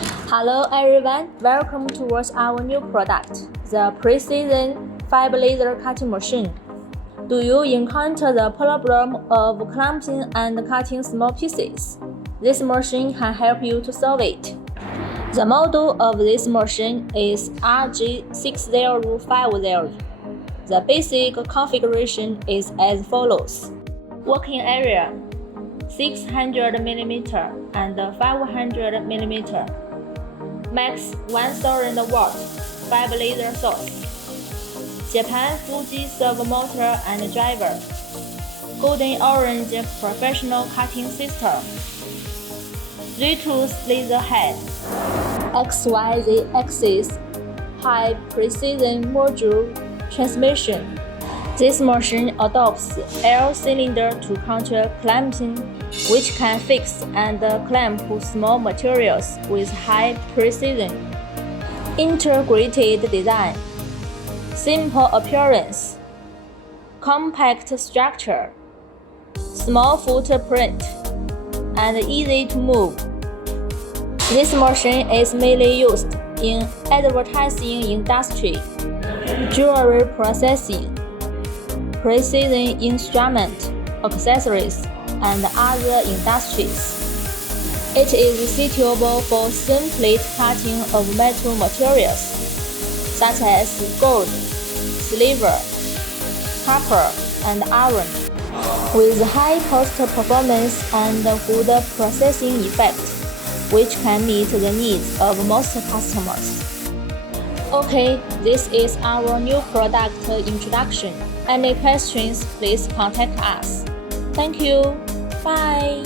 Hello everyone, welcome to watch our new product, the Precision 5 laser cutting machine. Do you encounter the problem of clumping and cutting small pieces? This machine can help you to solve it. The model of this machine is RJ-6050. The basic configuration is as follows. Working area 600mm and 500mm. Max 1000 watts, 5 laser source. Japan Fuji servo motor and driver. Golden orange professional cutting system. 3-tooth laser head. XYZ axis high precision module transmission. This machine adopts L cylinder to control clamping, which can fix and clamp small materials with high precision. Integrated design. Simple appearance. Compact structure. Small footprint. And easy to move. This machine is mainly used in advertising industry, jewelry processing, precision instrument, accessories, and other industries. It is suitable for thin plate cutting of metal materials, such as gold, silver, copper, and iron, with high cost performance and good processing effect, which can meet the needs of most customers. Okay, this is our new product introduction. Any questions, please contact us. Thank you. Bye.